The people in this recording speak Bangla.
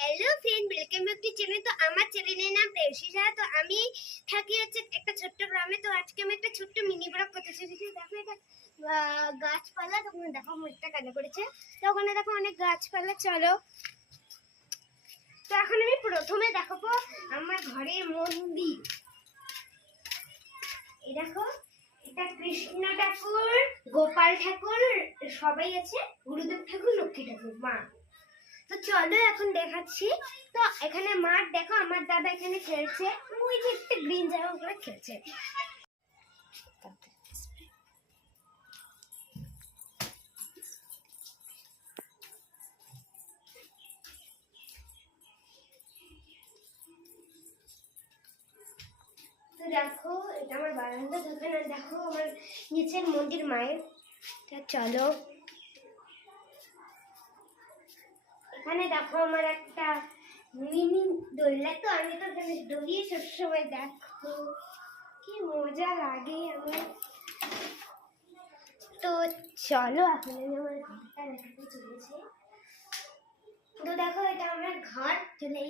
Hello friend, welcome back to channel. তো আমার চ্যানেলের নাম প্রেয়সিসা। তো আমি থাকি হচ্ছে একটা ছোট্ট গ্রামে। তো আজকে আমি একটা ছোট্ট মিনি ব্লগ করতে চলেছি। দেখো এটা গাছপালা, তখন দেখো মুখটা কালো করেছে। তো ওখানে দেখো অনেক গাছপালা। চলো, তো এখন আমি প্রথমে দেখাবো আমার ঘরের মন্দির। এই দেখো, এটা কৃষ্ণ ঠাকুর, গোপাল ঠাকুর সবাই আছে, গুরুদেব ঠাকুর, লক্ষ্মী ঠাকুর, মা। তো চলো এখন দেখাচ্ছি। তো এখানে মাঠ দেখো, আমার দাদা এখানে খেলছে, ওই যে একটা গ্রিন জামা পরে খেলছে। তো দেখো, এটা আমার বারান্দা। দোকানে দেখো আমার নিচের মন্দির মায়ের। তো চলো, এখানে দেখো আমার একটা মিনি দোলনা। তো আমি তো এখানে দড়িয়ে সবসময়, দেখো কি মজা লাগে আমার। তো চলো এখন আমি আমার ঘরটা দেখাতে চলেছি। তো দেখো, এটা আমার ঘর। চলে